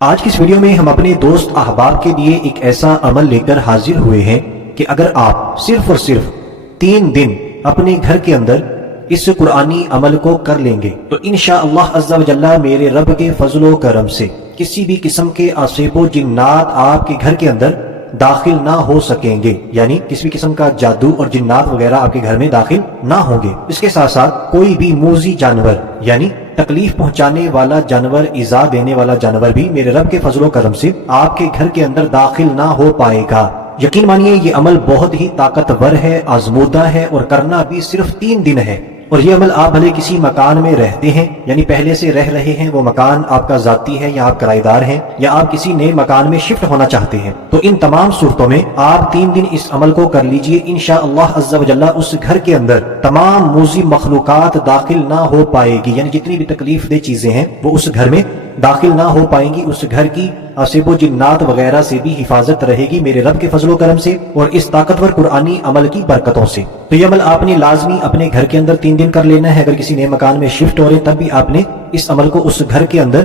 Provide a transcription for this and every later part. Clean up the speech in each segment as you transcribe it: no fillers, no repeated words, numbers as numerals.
آج کی اس ویڈیو میں ہم اپنے دوست احباب کے لیے ایک ایسا عمل لے کر حاضر ہوئے ہیں کہ اگر آپ صرف اور صرف 3 دن اپنے گھر کے اندر اس قرآنی عمل کو کر لیں گے تو انشاءاللہ عز و جل میرے رب کے فضل و کرم سے کسی بھی قسم کے عصیب و جنات آپ کے گھر کے اندر داخل نہ ہو سکیں گے، یعنی کسی بھی قسم کا جادو اور جنات وغیرہ آپ کے گھر میں داخل نہ ہوں گے۔ اس کے ساتھ ساتھ کوئی بھی موذی جانور یعنی تکلیف پہنچانے والا جانور، ایذا دینے والا جانور بھی میرے رب کے فضل و کرم سے آپ کے گھر کے اندر داخل نہ ہو پائے گا۔ یقین مانیے یہ عمل بہت ہی طاقتور ہے، آزمودہ ہے اور کرنا بھی صرف 3 دن ہے۔ اور یہ عمل آپ بھلے کسی مکان میں رہتے ہیں، یعنی پہلے سے رہ رہے ہیں، وہ مکان آپ کا ذاتی ہے یا آپ کرائے دار ہیں یا آپ کسی نئے مکان میں شفٹ ہونا چاہتے ہیں، تو ان تمام صورتوں میں آپ 3 دن اس عمل کو کر لیجئے۔ انشاءاللہ عز و جل اس گھر کے اندر تمام موذی مخلوقات داخل نہ ہو پائے گی، یعنی جتنی بھی تکلیف دہ چیزیں ہیں وہ اس گھر میں داخل نہ ہو پائیں گی۔ اس گھر کی عصیب و جنات وغیرہ سے بھی حفاظت رہے گی میرے رب کے فضل و کرم سے اور اس طاقتور قرآنی عمل کی برکتوں سے۔ تو یہ عمل آپ نے لازمی اپنے گھر کے اندر 3 دن کر لینا ہے۔ اگر کسی نئے مکان میں شفٹ ہو رہے تب بھی آپ نے اس عمل کو اس گھر کے اندر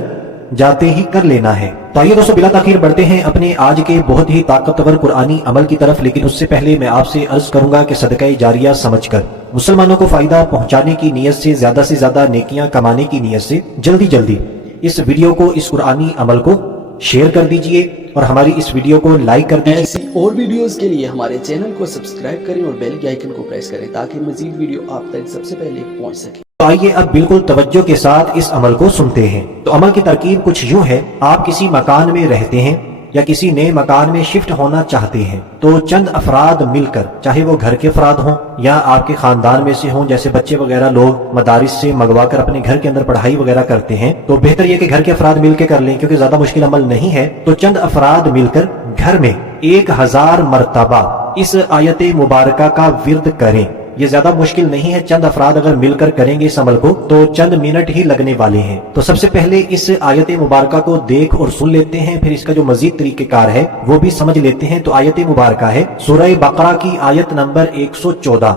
جاتے ہی کر لینا ہے۔ تو آئیے دوستو بلا تاخیر بڑھتے ہیں اپنے آج کے بہت ہی طاقتور قرآنی عمل کی طرف، لیکن اس سے پہلے میں آپ سے عرض کروں گا کہ صدقہ جاریہ سمجھ کر مسلمانوں کو فائدہ پہنچانے کی نیت سے، زیادہ سے زیادہ نیکیاں کمانے کی نیت سے جلدی اس ویڈیو کو، اس قرآنی عمل کو شیئر کر دیجئے اور ہماری اس ویڈیو کو لائک کر دیجئے۔ ایسی اور ویڈیوز کے لیے ہمارے چینل کو سبسکرائب کریں اور بیل کے آئیکن کو پریس کریں تاکہ مزید ویڈیو آپ تک سب سے پہلے پہنچ سکے۔ تو آئیے اب بالکل توجہ کے ساتھ اس عمل کو سنتے ہیں۔ تو عمل کی ترکیب کچھ یوں ہے، آپ کسی مکان میں رہتے ہیں یا کسی نئے مکان میں شفٹ ہونا چاہتے ہیں، تو چند افراد مل کر، چاہے وہ گھر کے افراد ہوں یا آپ کے خاندان میں سے ہوں، جیسے بچے وغیرہ لوگ مدارس سے منگوا کر اپنے گھر کے اندر پڑھائی وغیرہ کرتے ہیں، تو بہتر یہ کہ گھر کے افراد مل کے کر لیں کیونکہ زیادہ مشکل عمل نہیں ہے۔ تو چند افراد مل کر گھر میں 1000 مرتبہ اس آیت مبارکہ کا ورد کریں۔ یہ زیادہ مشکل نہیں ہے، چند افراد اگر مل کر کریں گے اس عمل کو تو چند منٹ ہی لگنے والے ہیں۔ تو سب سے پہلے اس آیت مبارکہ کو دیکھ اور سن لیتے ہیں، پھر اس کا جو مزید طریقہ کار ہے وہ بھی سمجھ لیتے ہیں۔ تو آیت مبارکہ ہے سورہ بقرہ کی آیت نمبر 114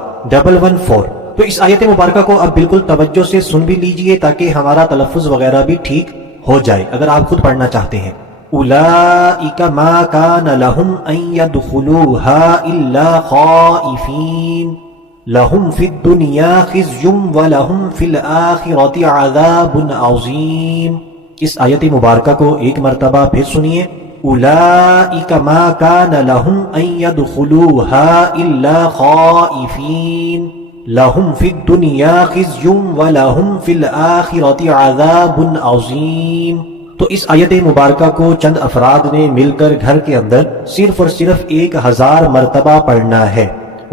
تو اس آیت مبارکہ کو اب بالکل توجہ سے سن بھی لیجئے تاکہ ہمارا تلفظ وغیرہ بھی ٹھیک ہو جائے اگر آپ خود پڑھنا چاہتے ہیں۔ اولئک ما کان لہم ان یدخلوها الا خائفین لہم فی الدنیا خزی ولہم فی الآخرۃ عذاب عظیم۔ اس آیت مبارکہ کو ایک مرتبہ پھر سنیے۔ اولئک ما کان لہم ان یدخلوها الا خائفین لہم فی الدنیا خزی ولہم فی الآخرۃ عذاب عظیم۔ تو اس آیت مبارکہ کو چند افراد نے مل کر گھر کے اندر صرف اور صرف 1000 مرتبہ پڑھنا ہے،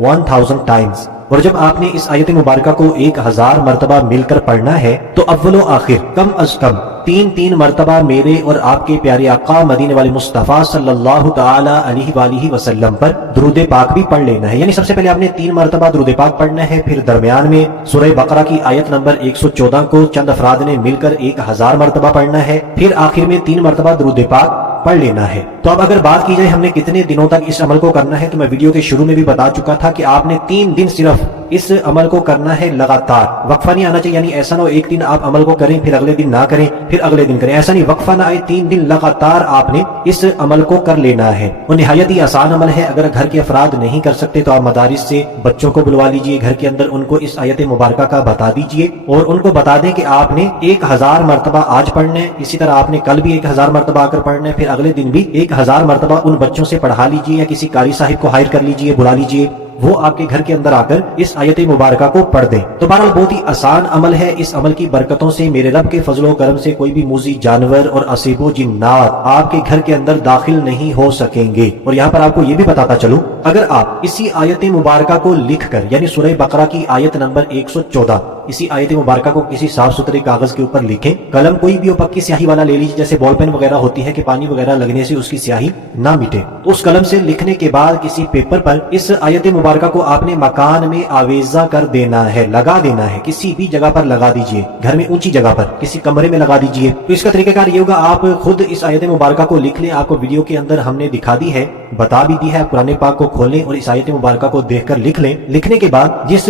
1000 ٹائمز۔ اور جب آپ نے اس آیت مبارکہ کو 1000 مرتبہ مل کر پڑھنا ہے تو اول و آخر کم از کم 3 مرتبہ میرے اور آپ کے پیارے آقا مدینے والے مصطفیٰ صلی اللہ تعالی علیہ وآلہ وسلم پر درود پاک بھی پڑھ لینا ہے۔ یعنی سب سے پہلے آپ نے 3 مرتبہ درود پاک پڑھنا ہے، پھر درمیان میں سورہ بقرہ کی آیت نمبر 114 کو چند افراد نے مل کر 1000 مرتبہ پڑھنا ہے، پھر آخر میں 3 مرتبہ درود پاک پڑھ لینا ہے۔ تو اب اگر بات کی جائے ہم نے کتنے دنوں تک اس عمل کو کرنا ہے، تو میں ویڈیو کے شروع میں بھی بتا چکا تھا کہ آپ نے 3 دن صرف اس عمل کو کرنا ہے لگاتار، وقفہ نہیں آنا چاہیے۔ یعنی ایسا نہ ہو ایک دن آپ عمل کو کریں پھر اگلے دن نہ کریں پھر اگلے دن کریں، ایسا نہیں، وقفہ نہ آئے، 3 دن لگاتار آپ نے اس عمل کو کر لینا ہے۔ اور نہایت ہی آسان عمل ہے، اگر گھر کے افراد نہیں کر سکتے تو آپ مدارس سے بچوں کو بلوا لیجئے گھر کے اندر، ان کو اس آیت مبارکہ کا بتا دیجئے اور ان کو بتا دیں کہ آپ نے 1000 مرتبہ آج پڑھنا ہے، اسی طرح آپ نے کل بھی 1000 مرتبہ آ کر پڑھنا ہے، پھر اگلے دن بھی 1000 مرتبہ ان بچوں سے پڑھا لیجئے یا کسی قاری صاحب کو ہائر کر لیجئے، بلا لیجئے، وہ آپ کے گھر کے اندر آ کر اس آیت مبارکہ کو پڑھ دیں۔ تو بہرحال بہت ہی آسان عمل ہے، اس عمل کی برکتوں سے میرے رب کے فضل و کرم سے کوئی بھی موذی جانور اور عصیب و جنات آپ کے گھر کے اندر داخل نہیں ہو سکیں گے۔ اور یہاں پر آپ کو یہ بھی بتاتا چلوں، اگر آپ اسی آیت مبارکہ کو لکھ کر، یعنی سورہ بقرہ کی آیت نمبر 114 اسی آیت مبارکہ کو کسی صاف ستھرے کاغذ کے اوپر لکھیں، قلم کوئی بھی ہو، پکی سیاہی والا لے لیجیے، جیسے بال پین وغیرہ ہوتی ہے کہ پانی وغیرہ لگنے سے اس کی سیاہی نہ مٹے، تو اس قلم سے لکھنے کے بعد کسی پیپر پر اس آیت مبارکہ کو آپ نے مکان میں آویزہ کر دینا ہے، لگا دینا ہے، کسی بھی جگہ پر لگا دیجئے، گھر میں اونچی جگہ پر کسی کمرے میں لگا دیجئے۔ تو اس کا طریقہ کار یہ ہوگا، آپ خود اس آیت مبارکہ کو لکھ لیں، آپ کو ویڈیو کے اندر ہم نے دکھا دی ہے، بتا بھی دی ہے، قرآن پاک کو کھولیں اور اس آیت مبارکہ کو دیکھ کر لکھ لیں۔ لکھنے کے بعد جس